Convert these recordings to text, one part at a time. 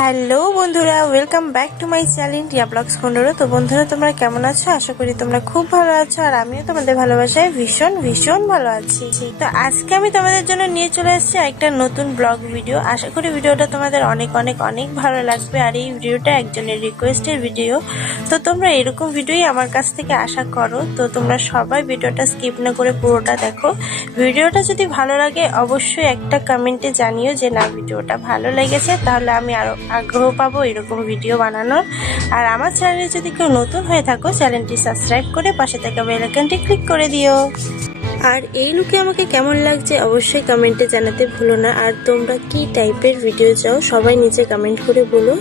Hello বন্ধুরা welcome back to my channel Tiya vlogs খন্ডর তো বন্ধুরা, তোমরা কেমন আছো? আশা করি তোমরা খুব ভালো আছো, আর আমিও তোমাদের ভালোবাসায় ভীষণ ভীষণ ভালো আছি। তো আজকে আমি তোমাদের জন্য নিয়ে চলে এসেছি একটা নতুন ব্লগ ভিডিও আশা করি ভিডিওটা তোমাদের অনেক অনেক অনেক ভালো লাগবে, আর এই ভিডিওটা একজনের রিকোয়েস্টের ভিডিও তো তোমরা এরকম ভিডিওই আমার কাছ থেকে আশা করো। তো তোমরা সবাই ভিডিওটা স্কিপ না করে পুরোটা দেখো। ভিডিওটা যদি ভালো লাগে, অবশ্যই একটা কমেন্টে জানিও যে, না ভিডিওটা ভালো লেগেছে, তাহলে আমি আরও আগ্রহ পাবো, এরকম ভিডিও বানানোর। আর আমার চ্যানেলে যদি কেউ নতুন হয়ে থাকো চ্যানেলটি সাবস্ক্রাইব করে পাশে থাকা বেলাইকনটি ক্লিক করে দিও। আর এই লুকে আমাকে কেমন লাগছে অবশ্যই কমেন্টে জানাতে ভুলো না। আর তোমরা কি টাইপের ভিডিও চাও, সবাই নিচে কমেন্ট করে বলো।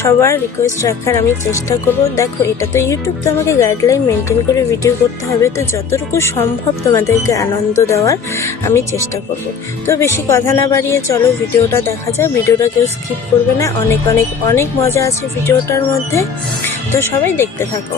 সবার রিকোয়েস্ট রাখার আমি চেষ্টা করব। দেখো, এটা তো ইউটিউব তো আমাকে গাইডলাইন মেনটেন করে ভিডিও করতে হবে, তো যতটুকু সম্ভব তোমাদেরকে আনন্দ দেওয়ার আমি চেষ্টা করব। তো বেশি কথা না বাড়িয়ে চলো ভিডিওটা দেখা যায় ভিডিওটা কেউ স্কিপ করবে না। অনেক অনেক অনেক মজা আছে ভিডিওটার মধ্যে। তো সবাই দেখতে থাকো।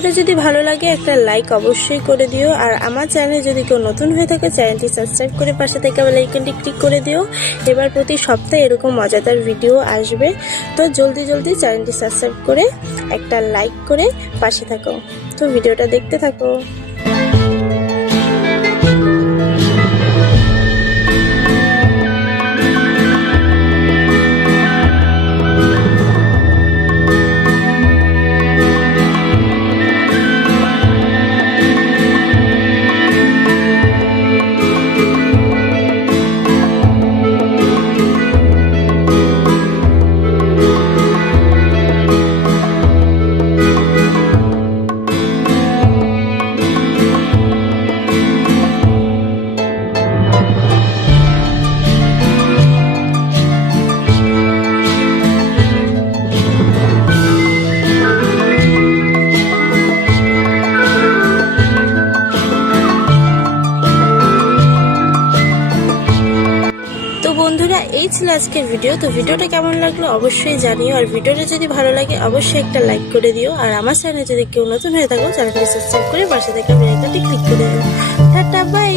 ভিডিওটা যদি ভালো লাগে, একটা লাইক অবশ্যই করে দিও। আর আমার চ্যানেলে যদি কেউ নতুন হয়ে থাকে চ্যানেলটি সাবস্ক্রাইব করে পাশে থেকে লাইকনটি ক্লিক করে দিও। এবার প্রতি সপ্তাহে এরকম মজাদার ভিডিও আসবে। তো জলদি জলদি চ্যানেলটি সাবস্ক্রাইব করে একটা লাইক করে পাশে থাকো। তো ভিডিওটা দেখতে থাকো। বন্ধুরা এই ছিল আজকের ভিডিও তো ভিডিওটা কেমন লাগল অবশ্যই জানিও। আর ভিডিওটা যদি ভালো লাগে, অবশ্যই একটা লাইক করে দিও। আর আমার চ্যানেল যদি কেউ নতুন হয়ে থাকো চ্যানেলটি সাবস্ক্রাইব করে পাশে থেকে বেলাইকনটি ক্লিক করে দেবেন টাটা বাই